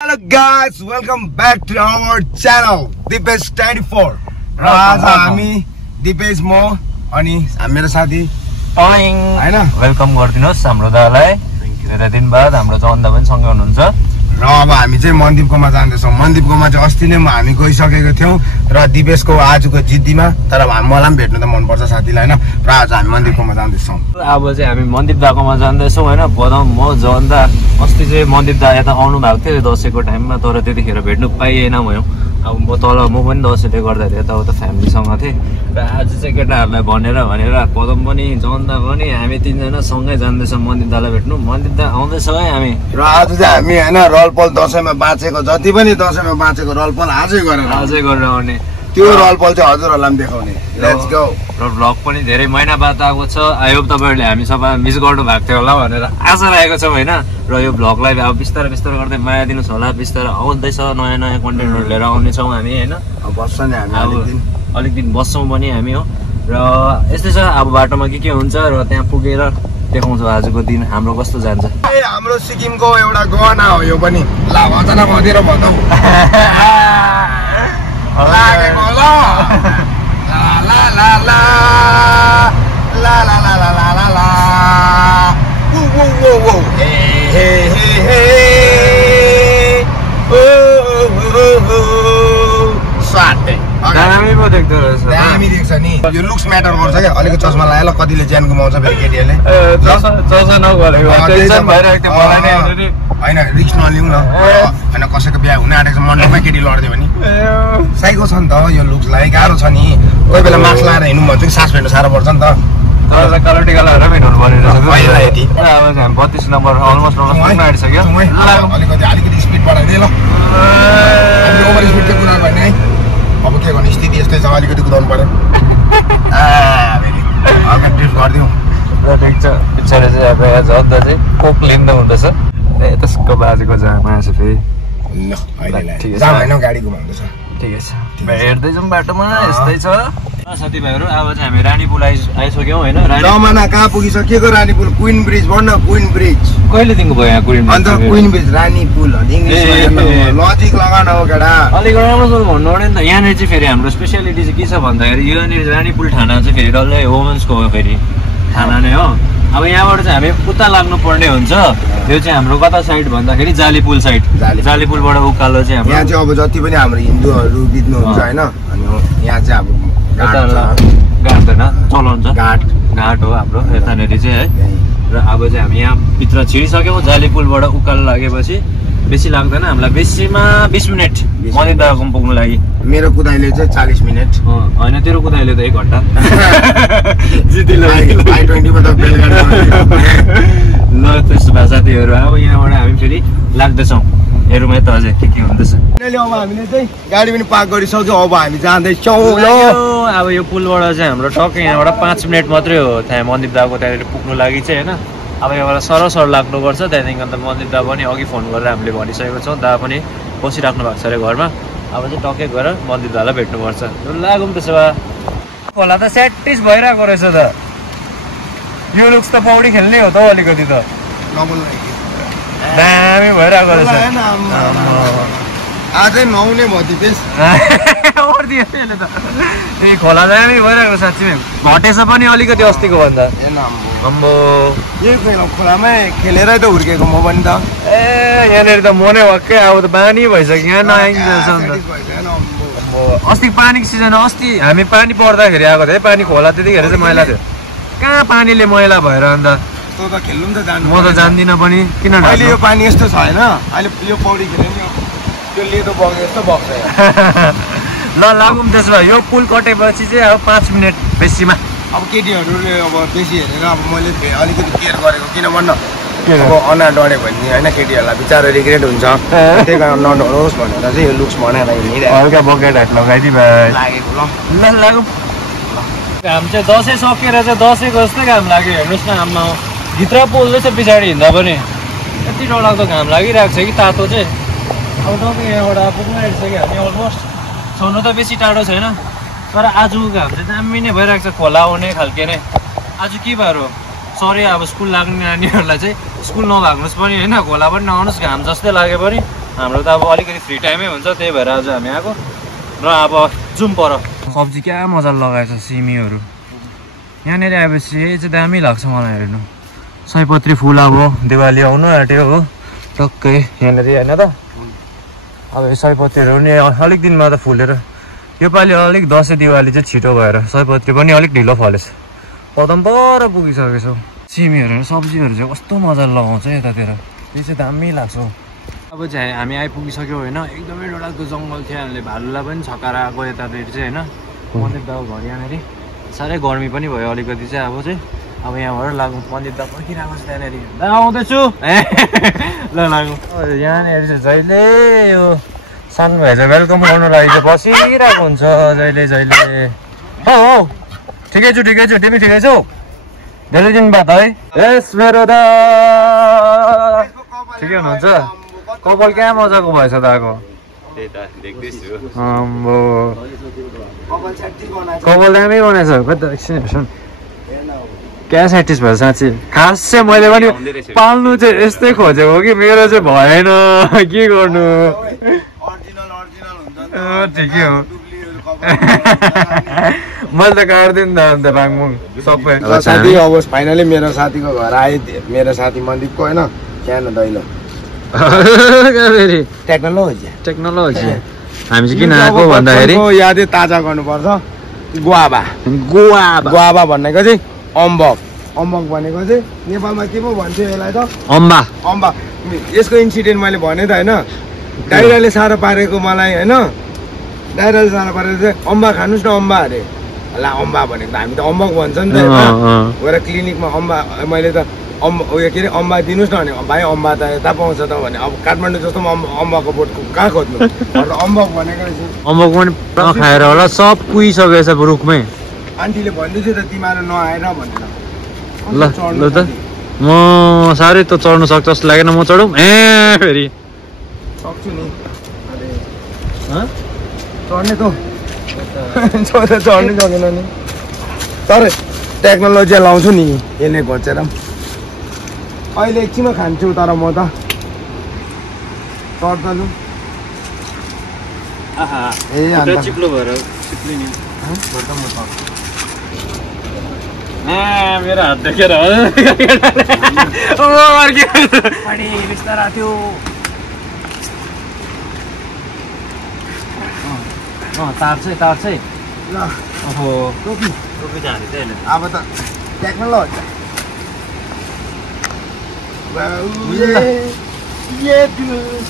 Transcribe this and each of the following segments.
Hello guys, welcome back to our channel Dipesh 24 र आज हामी दिपेश म अनि मेरो साथी हैन वेलकम गर्दिनुहोस् हाम्रो दालाई धेरै दिन बाद हाम्रो जन्दा पनि सँगै हुनुहुन्छ र अब हामी चाहिँ मनदीपकोमा जाँदैछौँ। मनदीपकोमा चाहिँ अस्ति नै हामी गइसकेको थियौँ र दिपेशको आजको जिद्दीमा तर मलाई पनि भेट्नु त मनपर्छ साथीलाई हैन र आज हामी मनदीपकोमा जाँदैछौँ। अब चाहिँ हामी मनदीप दाकोमा जाँदैछौँ हैन। बदाम म जन्दा अस्ति चाहिँ मनदीप दा यता आउनु भएको थियो दसैँको टाइममा तर त्यतिखेर भेट्नु पाइएन भयो। अब म पनि दसैँले गर्दाखेरि यताउता फ्यामिलीसँग थिएँ र आज चाहिँ केटाहरूलाई भनेर पदम पनि जन्दा पनि हामी तिनजना सँगै जाँदैछौँ मनदीप दालाई भेट्नु। मनदीप दा आउँदैछ है हामी र आज चाहिँ हामी हैन रलपल दसैँमा बाँचेको जति पनि दसैँमा बाँचेको रलपल आजै गरेर आउने त्यो रलपल चाहिँ हजुरहरूलाई पनि देखाउने। Let's go. र भ्लग पनि धेरै महिना बाद आएको छ। आई होप तपाईँहरूले हामी सबै मिस गर्नु भएको थियो होला भनेर आशा राखेको छौँ होइन। र यो भ्लगलाई अब बिस्तारै गर्दै माया दिनुहोस् होला। बिस्तारै आउँदैछ नयाँ कन्टेन्टहरू लिएर आउनेछौँ हामी होइन। अब बस्छ नि हामी अलिक दिन बस्छौँ पनि हामी हो। र यस्तै छ अब बाटोमा के हुन्छ र त्यहाँ पुगेर देखाउँछौँ आजको दिन हाम्रो कस्तो जान्छ। हाम्रो सिक्किमको एउटा गहना हो यो पनि। ला भन्छ भनिदिएर भनौँ लागेको ल ला ला ला ला ला ला ला ला ला ला वो वो वो वो हे हे हे हे ओ ओ ओ साटे दामी पो देख्दो रहेछ। दामी देख्छ नि। यो लुक्स म्याटर गर्छ क्या। अलिकति चस्मा लगाएर कतिले ज्यान गुमाउँछ फेरि केटीहरूले। चस्मा नगरेको टेन्सन भइरहेको थियो मलाई नै होइन रिक्स नलिउँ न होइन। कसैको बिहा हुन आँटेको छ मन्डपमै केटी लड्दियो भने साइको छ नि त यो लुक्सलाई गाह्रो छ नि। कोही बेला मास्क लगाएर हिँड्नु भन्छ कि सास फेर्नु साह्रो पर्छ नि त। तपाईँलाई कलर टिका लगाएर हिँड्नु पर्ने रहेछ। अब चाहिँ हामी 32 नम्बर अलमोस्ट आइसक्यो। अलिकति स्पिड बढाइदिए ल। ओभर स्पिड चाहिँ कुरा गर्ने है। अब के गर्ने स्थिति यस्तै छ अलिकति कुदाउनु पर्यो। हल्का ड्रिफ्ट गरिदिउँ र ठिक छ। पछाडि चाहिँ अब यहाँ जग्दा चाहिँ कोक लिँदै हुँदैछ। त्यसको बाजेको जामा छ फेरि गाडी घुमाउँदैछ। ठिकै छ हेर्दैछौँ बाटोमा यस्तै छ। साथीभाइहरू अब चाहिँ हामी रानीपुल आइसक्यौँ होइन। जमाना कहाँ पुगिसकेको रानीपुल क्विन ब्रिज भन्न क्विन ब्रिज कहिलेदेखिको भयो यहाँ क्विन ब्रिज? अन्त क्विन ब्रिज रानीपुल लजिक लगान हो केटा। अलिक राम्रोसँग भन्नु पर्यो नि त। यहाँनिर चाहिँ फेरि हाम्रो स्पेसियालिटी चाहिँ के छ भन्दाखेरि यहाँनिर रानीपुल थाना चाहिँ फेरि डल्लै वुमेन्सको हो फेरि थाना नै हो। अब यहाँबाट चाहिँ हामी उता लाग्नु पर्ने हुन्छ। यो चाहिँ हाम्रो कता साइड भन्दाखेरि जालीपुल साइड। जालीपुलबाट उकालो चाहिँ हाम्रो यहाँ चाहिँ अब जति पनि हाम्रो हिन्दूहरू बित्नुहुन्छ होइन। अनि यहाँ चाहिँ अब घाट होइन चलाउँछ घाट हो हाम्रो यतानिर चाहिँ है। र अब चाहिँ हामी यहाँ भित्र छिरिसक्यौँ। जालीपुलबाट उकालो लागेपछि बेसी लाग्दैन हामीलाई। बेसीमा 20 मिनट मनदीप दाको पुग्नु लागि। मेरो कुदाइले चाहिँ 40 मिनट होइन तेरो कुदाइले त 1 घन्टा। ल त्यसो भए साथीहरू अब यहाँबाट हामी फेरि लाग्दैछौँ। हेरौँ है त अझै के हुँदैछ। अब हामीले चाहिँ गाडी पनि पार्क गरिसक्यौँ। अब हामी जाँदैछौँ। अब यो पुलबाट चाहिँ हाम्रो टक्कै यहाँबाट 5 मिनट मात्रै हो त्यहाँ मनदीप दाको त्यहाँनिर पुग्नु लागि चाहिँ होइन। अब यहाँबाट सर लाग्नुपर्छ। त्यहाँदेखि अन्त मनदीप दा पनि अघि फोन गरेर हामीले भनिसकेको छौँ। दा पनि बसिराख्नु भएको छ अरे घरमा। अब चाहिँ टक्कै गएर मनदीप दालाई भेट्नुपर्छ। लागौँ त्यसो भए। खोला त स्याटिस भइरहेको रहेछ त। यो लुक्स त पौडी खेल्ने हो त अलिकति त दामी भइरहेको रहेछ। आजै नुहाउने भयो दिपेश। ए खोला दामी भइरहेको साँच्ची घटेछ पनि अलिकति अस्तिको भन्दा। अम्बो यही खोलामै खेलेरै त हुर्केको म पनि त। ए यहाँनिर त म नै वाक्कै अब त बानी भइसक्यो। यहाँ नआइन्छ अन्त अस्ति पानीको सिजन अस्ति हामी पानी पर्दाखेरि आएको थियो। पानी खोला त्यतिखेर चाहिँ मैला थियो। कहाँ पानीले मैला भएर अन्त म त जान्दिनँ पनि किन। अहिले यो पानी यस्तो छ होइन। अहिले यो पौडी खेल्यो नि त्यो लेदो बग्यो यस्तो बग्छ। ल लागौँ त्यसो भए। यो पुल कटेपछि चाहिँ अब 5 मिनट बेसीमा। अब केटीहरूले अब बेसी हेरेर अब मैले अलिकति केयर गरेको किन भन्न अब अना डढ्यो भने होइन केटीहरूलाई बिचारा रिग्रेट हुन्छ। त्यही कारण नडरोस् भनेर चाहिँ यो लुक्स बनाएर हिँडिरहेको। हल्का बकेट हाट लगाइदिइ भाइ लागेको ल लागौँ। घाम चाहिँ दसैँ सकेर चाहिँ दसैँको जस्तै घाम लाग्यो हेर्नुहोस् न। आमा भित्र पोल्दैछ पछाडि हिँड्दा पनि यति डरलाग्दो घाम लागिरहेको छ कि तातो चाहिँ। अब तपाईँ यहाँबाट पुग्नु आइसक्यो हामी अलमोस्ट। छाउनु त बेसी टाढो छैन तर आजको घाम चाहिँ दामी नै भइरहेको छ। खोला आउने खालके नै आज के भएर हो सरी अब स्कुल लाग्ने नानीहरूलाई चाहिँ स्कुल नभाग्नुहोस् पनि होइन। खोला पनि नआउनुहोस् घाम जस्तै लागे पनि हाम्रो त अब अलिकति फ्री टाइमै हुन्छ, त्यही भएर आज हामी आएको र अब जाउँ पर। सब्जी क्या मजाले लगाएछ सिमीहरू। यहाँनिर आएपछि यही चाहिँ दामी लाग्छ मलाई हेर्नु। सयपत्री फुल अब दिवाली आउनु आँट्यो हो टक्कै यहाँनिर होइन त। अब यो सयपत्रीहरू नि अलिक दिनमा त फुलेर योपालि अलिक दसैँ दिवाली चाहिँ छिटो भएर सयपत्री पनि अलिक ढिलो फलेछ। पदम पर पुगिसकेछौँ। सिमीहरू सब्जीहरू चाहिँ कस्तो मजाले लगाउँछ यतातिर, यो चाहिँ दामी लाग्छ। अब चाहिँ हामी आइपुगिसक्यौँ होइन। एकदमै डरलाग्दो जङ्गल थियो, हामीले भालुलाई पनि छकाएर आएको यतातिर चाहिँ होइन। मन्दिर दाउ घर यहाँनिर साह्रै गर्मी पनि भयो अलिकति चाहिँ। अब चाहिँ अब यहाँबाट लागौँ, मन्दिर दाउ पर्खिरहेको छ त्यहाँनिर। आउँदैछु ल लागौँ। यहाँनिर चाहिँ जहिले यो सानो भाइ चाहिँ वेलकम गर्नु लागि चाहिँ बसिरहेको हुन्छ जहिले जहिले। हो ठिकै छु ठिकै छु, तिमी ठिकै छौ? धेरै दिन बाद है। यस मेरो दा ठिकै हुनुहुन्छ? कपाल क्या मजाको भएछ दाको। कपाल दामी बनाएछ कति एकछिन हेर्छु क्या सेटिस भयो साँच्ची। खास चाहिँ मैले पनि पाल्नु चाहिँ यस्तै खोजेको कि मेरो चाहिँ भएन के गर्नु। ठिकै हो मैले त काट्दिनँ त अन्त बाङमुङ सबै। साथी अब फाइनली मेरो साथीको घर आएँ, मेरो साथी मन्दिरको होइन सानो दैलो टेक्नोलोजी हामी चाहिँ किन आएको भन्दाखेरि यादै ताजा गर्नुपर्छ। गुवाबा गुवाबा गुवाबा भनेको चाहिँ अम्बक, अम्बक भनेको चाहिँ नेपालमा के पो भन्छ यसलाई त? अम्बा। अम्बा। यसको इन्सिडेन्ट मैले भने त होइन, डाइरियाले साह्रो पारेको मलाई होइन, डाइरियाले साह्रो पारेको चाहिँ अम्बा खानुहोस् न अम्बा अरे। ला अम्बा भनेको त हामी त अम्बक भन्छ नि त होइन। गएर क्लिनिकमा अम्बा मैले त उयो के अरे अम्बा दिनुहोस् न भने भाइ अम्बा त यता पाउँछ त भने। अब काठमाडौँ जस्तोमा अम्बाको बोट कहाँ खोज्नु? अम्बक भनेको अम्बक पनि खाएर होला सब कुहिसकेछ रुखमै। आन्टीले भन्दै थियो त तिमीहरू नआएर भनेर। ल ल त म साह्रै त चढ्नु सक्छ जस्तो लागेन, म चढौँ फेरि सक्छु नि चढ्ने त चढ्नै सकेन नि। तर टेक्नोलोजी लाउँछु नि यसले घोचेर। अहिले एकछिनमा खान्छु तर म त चढ्दा लु ए अन्त चिप्लो भएर चिप्लो नि मेरो हात देखेर बिस्तारा थियो। तार चाहिँ ल ओहो टोपी टोपी जाने चाहिँ अब त टेक्नोलोजी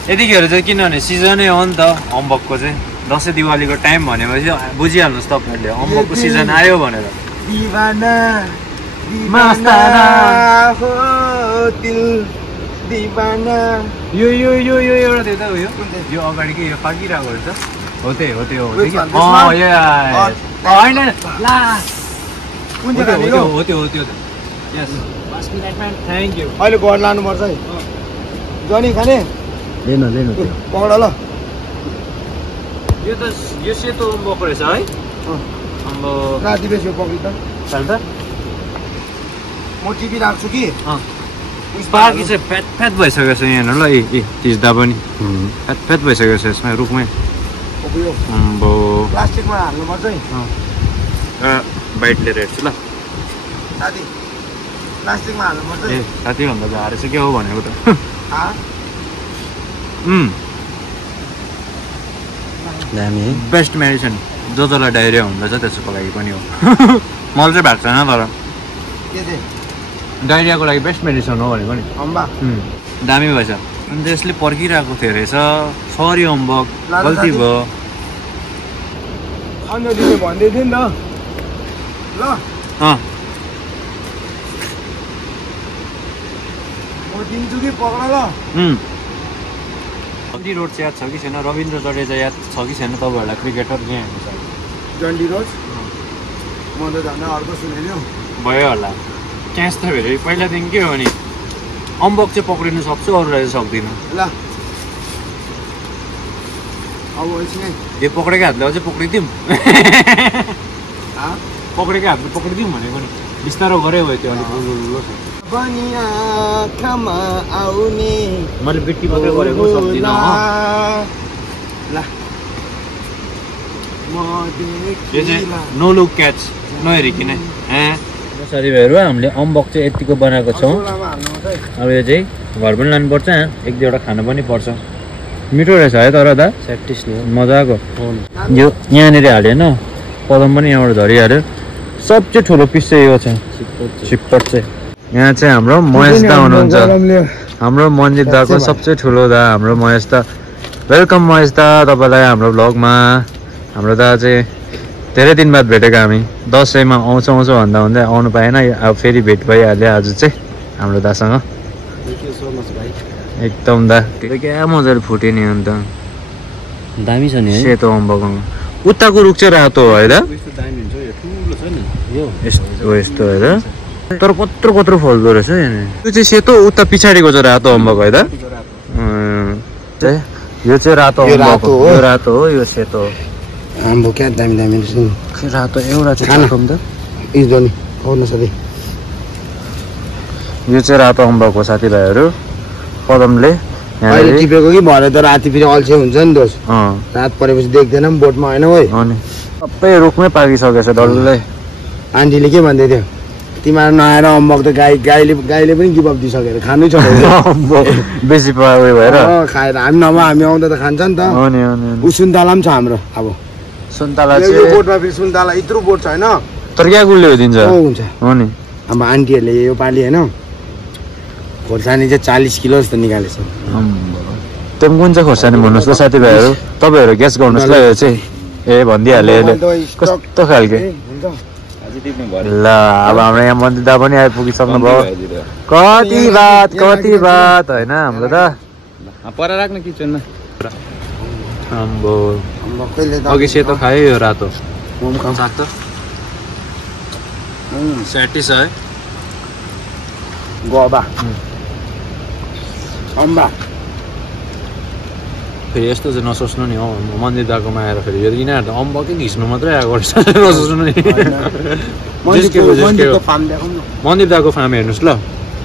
यतिखेर चाहिँ किनभने सिजनै हो नि त अम्बकको चाहिँ। दसैँ दिवालीको टाइम भनेपछि बुझिहाल्नुहोस् तपाईँहरूले अम्बकको सिजन आयो भनेर। यो यो यो यो एउटा त्यो त उयो यो अगाडि के यो पाकिरहेको रहेछ हो त्यो हो त्यो होइन ला हो त्यो यस थ्याङ्क यू। अहिले घर लानुपर्छ है जनी खाने लेन पक्ड ल। यो त यो सेतो अम्बक रहेछ है। अम्बो राति बेसी पक्डी त चल त म टिभी राख्छु कि पार्की चाहिँ फ्याट भइसकेको छ यहाँ ल। ए तिस्दा पनि फ्याट भइसकेको छ यसमा रुखमै। अम्बो प्लास्टिकमा हाल्नुपर्छ है। बाइट लिएर हेर्छु ल साथी, प्लास्टिकमा हाल्नुपर्छ ए साथी भन्दा झारे चाहिँ के हो भनेको त। दामी है। बेस्ट मेडिसिन जसलाई डाइरिया हुँदैछ त्यसको लागि पनि हो। मलाई चाहिँ भएको छैन तर के चाहिँ डाइरियाको लागि बेस्ट मेडिसिन हो भनेको नि अम्बा। दामी भएछ। अन्त यसले पर्खिरहेको थियो रहेछ। सरी अम्बक गल्ती भयो। अन्त दिने भन्दै थियो नि त ल। म दिन्छु कि पक्ड ल। जन्डी रोड चाहिँ याद छ कि छैन? रविन्द्र जडेजा याद छ कि छैन तपाईँहरूलाई? क्रिकेटर यहाँ हेर्नु छ जन्डी रोड। म त झन् अर्को सुनेको भयो होला। क्यास त फेरि पहिलादेखि के हो भने अम्बक चाहिँ पक्रिनु सक्छु अरूलाई चाहिँ सक्दिनँ। ल अब एकछिन यो पक्रेको हातले अझै पक्रिदिउँ। पक्रेको हातले पक्रिदिउँ भनेको नि बिस्तारो गऱ्यो भयो त्यो अलिक बनिया आँखामा आउने मैले बिट्टी मात्रै गरेको सक्दिनँ ल यो चाहिँ नो लुक क्याच नहेरिकन साथीभाइहरू हामीले अम्बक चाहिँ यतिको बनाएको छौँ अब यो चाहिँ घर पनि लानुपर्छ एक दुईवटा खानु पनि पर्छ मिठो रहेछ है तर दा स्याटिस मजाको यो यहाँनिर हाल्यो होइन पदम पनि यहाँबाट झरिहाल्यो सबसे ठुलो पिस चाहिँ यो छ छिप्पट चाहिँ यहाँ चाहिँ हाम्रो महेश दा हुनुहुन्छ हाम्रो मन्जित दाको सबसे ठुलो दा हाम्रो महेश दा वेलकम महेश दा तपाईँलाई हाम्रो भ्लगमा हाम्रो दा चाहिँ धेरै दिन बाद भेटेको हामी दसैँमा आउँछ भन्दा हुँदै आउनु पाएन अब फेरि भेट भइहाल्यो आज चाहिँ हाम्रो दासँग एकदम दा क्या मजाले फुट्यो नि अन्त दामी छ नि सेतो अम्बकमा उताको रुख चाहिँ रातो हो है दा यस्तो है दा तर कत्रो कत्रो फल्दो रहेछ यहाँनिर यो चाहिँ सेतो उता पछाडिको चाहिँ रातो अम्बक है दा यो चाहिँ रातो अम्बक हो यो रातो हो यो सेतो आम्बो क्या दामी दामी रहेछ रातो एउटा चाहिँ यो चाहिँ रातो अम्बक हो साथीभाइहरू पदमले टिपेको कि भरे त राति फेरि अल्छे हुन्छ नि दोष रात परेपछि देख्दैन पनि बोटमा होइन है सबै रुखमै पाकिसकेको छ डल्लै आन्टीले के भन्दै थियो तिमीहरू नआएर अम्बक त गाईले पनि गिभ अप दिइसकेर खानै छोडेको बेसी उयो भएर खाएर हामी नभए हामी आउँदा त खान्छ नि त ऊ सुन्तला पनि छ हाम्रो अब सुन्तला बोटमा फेरि सुन्तला यत्रो बोट छ होइन तर क्या गुल्ले दिन्छ हुन्छ हो नि अब आन्टीहरूले यो पालि होइन खोर्सानी चाहिँ 40 किलो जस्तो निकालेछ त्यो कुन चाहिँ खोर्सानी भन्नुहोस् ल साथीभाइहरू तपाईँहरू ग्यास गर्नुहोस् ल यो चाहिँ ए भनिदिइहाल्यो यसले कस्तो खालके ल अब हाम्रो यहाँ मन्दिर पनि आइपुगिसक्नु भयो कति बात होइन हाम्रो त पर राख्न किचनमा आम्बो अघि सेतो खायो यो रातो स्याटिस है गुआभा अम्बा फेरि यस्तो चाहिँ नसोच्नु नि मन्दिर दाकोमा आएर फेरि यो यिनीहरू त अम्बकै घिच्नु मात्रै आएको रहेछ नसोच्नु नि मन्दिर दाको फार्म हेर्नुहोस् ल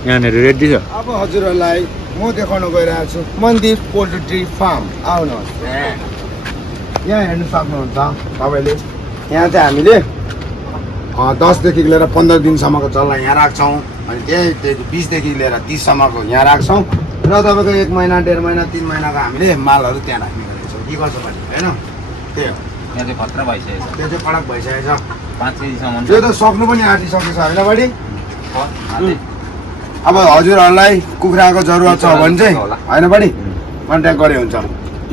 यहाँनिर रेडी छ अब हजुरहरूलाई म देखाउन गइरहेको छु मन्दिर पोल्ट्री फार्म आउनुहोस् यहाँ हेर्नु सक्नुहुन्छ तपाईँले यहाँ चाहिँ हामीले 10 देखि लिएर 15 दिनसम्मको चल्ला यहाँ राख्छौँ अनि त्यही 20 देखि लिएर 30 सम्मको यहाँ राख्छौँ र तपाईँको 1 महिना 1.5 महिना 3 महिनाको हामीले मालहरू त्यहाँ राख्ने गरेको छौँ के गर्छ भने होइन त्यही हो यहाँ चाहिँ खतरा भइसकेको छ त्यो चाहिँ कडक भइसकेको छ 5 केजीसम्म त्यो त सक्नु पनि आँटिसकेको छ होइन बडी अब हजुरहरूलाई कुखुराको जरुरत छ भने चाहिँ होइन बडी कन्ट्याक्ट गरे हुन्छ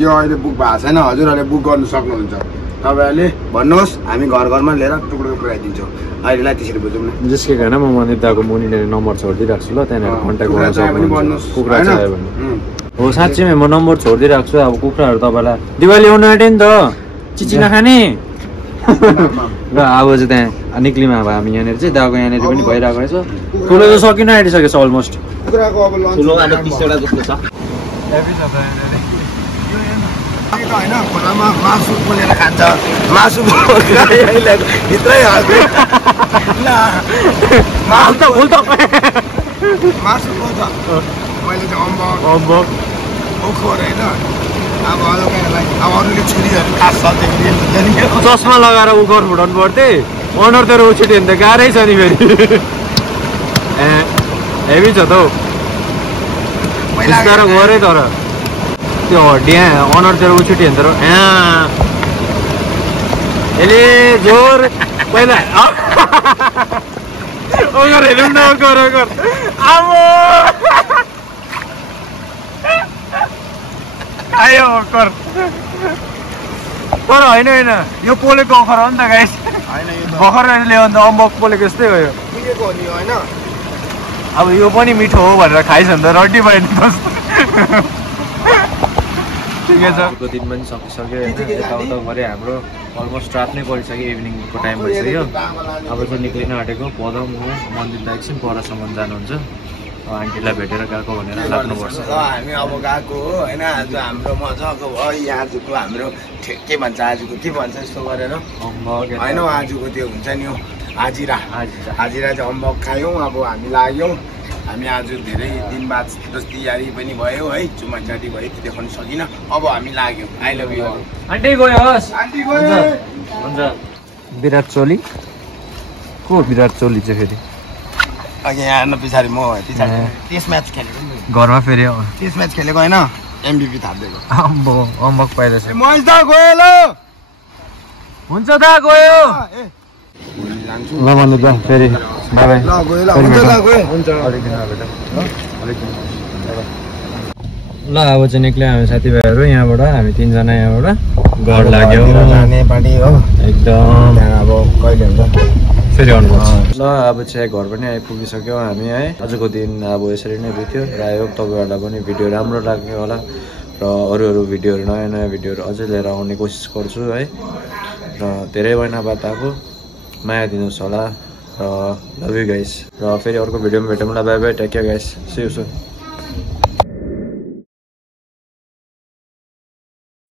यो अहिले बुक भएको छैन हजुरहरूले बुक गर्नु सक्नुहुन्छ तपाईँहरूले भन्नुहोस् हामी घरमा लिएर टुक्रो पुऱ्याइदिन्छौँ अहिलेलाई त्यसरी बुझौँ न जसकै कारण म मन्दिर दाको मुनिले नम्बर छोडिदिइरहेको छु ल त्यहाँनिर कन्ट्याक्ट गर्न सक्नुहुन्छ कुखुरा चाहियो भने हो साँच्चीमै म नम्बर छोडिदिइरहेको छु अब कुखुराहरू तपाईँलाई दिवाली आउनु आँट्यो नि त चिची नखाने र अब चाहिँ त्यहाँ निक्लिमा अब हामी यहाँनिर चाहिँ दाको यहाँनिर पनि भइरहेको रहेछ ठुलो त सकिन आँटिसकेको छ अलमोस्ट कुखुराको अब ठुलो अब 30 वटा जस्तो छ होइन खोलामा मासु पोलेर खान्छ मासु भित्रै मासु पोल्छ मैले चाहिँ अम्बक ओखर होइन अब अरूले छुरीहरू काट्छ चस्मा लगाएर उखर फुटाउनु पर्थ्यो अनुहार तर उछिट्यो भने त गाह्रै छ नि फेरि हेभी छ त हौ बिस्तारो गरे तर त्यो हड्डिया अनुहारतिर उछिट्यो भने तर यसले जोर पहिला ओगर हेरौँ न ओगर आयो ओकर तर होइन यो पोलेको ओखर हो नि त गाइस भर्खर ल्यायो भने त अम्बक पोलेको जस्तै हो यो अब यो पनि मिठो हो भनेर खाइस भने त रड्डी भयो नि ठिकै छ दिन पनि सकिसक्यो होइन यताउता गरे हाम्रो अलमोस्ट रात नै परिसक्यो इभिनिङको टाइम भइसक्यो अब चाहिँ निक्लिन आँटेको पदम हो मन्दिर त एकछिन परसम्म जानुहुन्छ आन्टीलाई भेटेर गएको भनेर लाग्नुपर्छ हामी अब गएको हो होइन आज हाम्रो मजाको भयो यहाँ आजको हाम्रो के भन्छ आजको के भन्छ यस्तो गरेर होइन आजको त्यो हुन्छ नि हाजिरा चाहिँ अम्बक खायौँ अब हामी लाग्यौँ हामी आज धेरै दिन बाद दोस्तीयारी पनि भयो है चुमाचाटी भयो त्यो देखाउन सकिनँ अब हामी लाग्यौँ आई लभ यु आन्टी गयो होस् आन्टी गयो हुन्छ विराट कोहली को विराट कोहली चाहिँ फेरि अघि यहाँ न पछाडि म पछाडि टेस्ट म्याच खेलेको घरमा फेरि टेस्ट म्याच खेलेको होइन एमबिपी थाप्दिएको अम्बक पाइरहेछ मैले त गयो ल हुन्छ त गयो ल भन्नु त फेरि बाई बाई ल गयो ल हुन्छ ल गयो हुन्छ ल अब चाहिँ निक्ल्यो हामी साथीभाइहरू यहाँबाट हामी 3 जना यहाँबाट घर लाग्यो जाने पार्टी हो एकदम अब कहिले हुन्छ फेरि आउनुपर्छ ल अब चाहिँ घर पनि आइपुगिसक्यो हामी है आजको दिन अब यसरी नै बित्यो र आयो तपाईँहरूलाई पनि भिडियो राम्रो लाग्यो होला र अरू भिडियोहरू नयाँ भिडियोहरू अझै लिएर आउने कोसिस गर्छु है र धेरै महिना बाद आएको माया दिनुहोस् होला र लभ यु गाइस र फेरि अर्को भिडियोमा भेटौँ ल bye bye take care guys see you soon